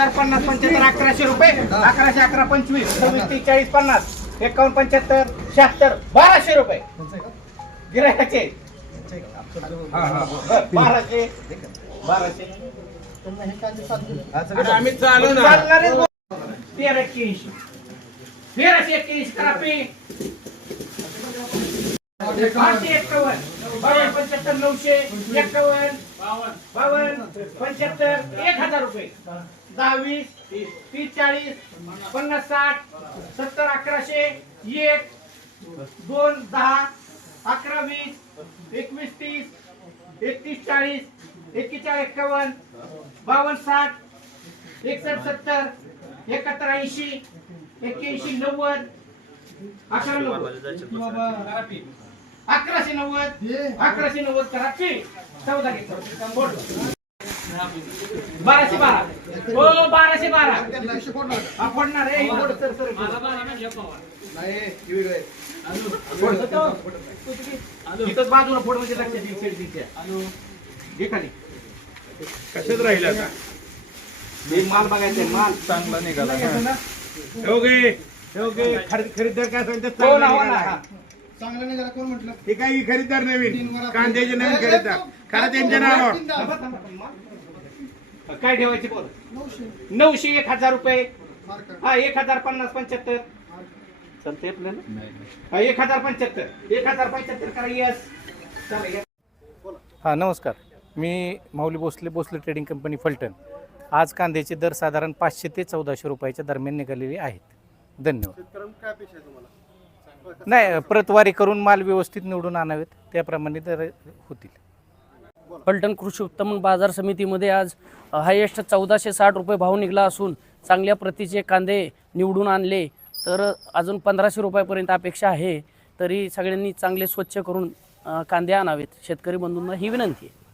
पन्नास पंच्याहत्तर अकराशे रुपये अकराशे अकरा पंचवीस सव्वीस तीस चाळीस पन्नास एकावन्न पंच्याहत्तर शहात्तर बाराशे रुपये. गिरायकाचे बाराशे. बाराशे. आम्ही चालू ना. चालणारे तेरा एक्क्याऐंशी तेराशे एक्क्याऐंशी करा पे आठशे एक्कावन्न बावन्न पंच्याहत्तर नऊशे एक्कावन्न बावन्न पंच्याहत्तर एक हजार रुपये. दहा वीस तीस चाळीस पन्नास साठ सत्तर अकराशे एक दोन दहा अकरा वीस एकवीस तीस एकतीस चाळीस एक्केचाळीस एक्कावन्न बावन्न साठ एकसष्ट सत्तर एकाहत्तर ऐंशी एक्क्याऐंशी नव्वद अकरा नव्वद. अकराशे नव्वद अकराशे नव्वद करा चौदा घेतो बाराशे बारा. हो बाराशे बारा. हा फोडणार आहे. बोल, सर, सर. फोड. इथंच बाजूला फोड म्हणजे लक्षात येईल खाली. कशात राहिला आता? हे माल बघायचा माल. चांगला निघाला बघायचं ना? हो गे हो गे खरेदी खरेदीदार काय सांगतात हो चांगला ना, हो ना. चांगलं कोण म्हटलं? हे काही खरेदीदार तीन नवीन कांद्याचे नवीन खरेदीदार. खरं त्यांच्या नावावर. काय ठेवायचे बोल नऊशे एक हजार रुपये. हा एक हजार पन्नास पंच्याहत्तर. चालतंय आपल्याला हा एक हजार पंच्याहत्तर. एक हजार पंच्याहत्तर करा यस. हां नमस्कार. मी माऊली भोसले भोसले ट्रेडिंग कंपनी फलटण. आज कांद्याचे दर साधारण पाचशे ते चौदाशे रुपयाच्या दरम्यान निघालेले आहेत. धन्यवाद. काय अपेक्षा आहे तुम्हाला? नाही प्रतवारी करून माल व्यवस्थित निवडून आणावेत. त्याप्रमाणे दर होतील. फलटण कृषी उत्पन्न बाजार समितीमध्ये आज हायेस्ट चौदाशे साठ रुपये भाव निघाला असून चांगल्या प्रतीचे कांदे निवडून आणले. तर अजून पंधराशे रुपयापर्यंत अपेक्षा आहे. तरी सगळ्यांनी चांगले स्वच्छ करून कांदे आणावेत. शेतकरी बंधूंना ही विनंती आहे.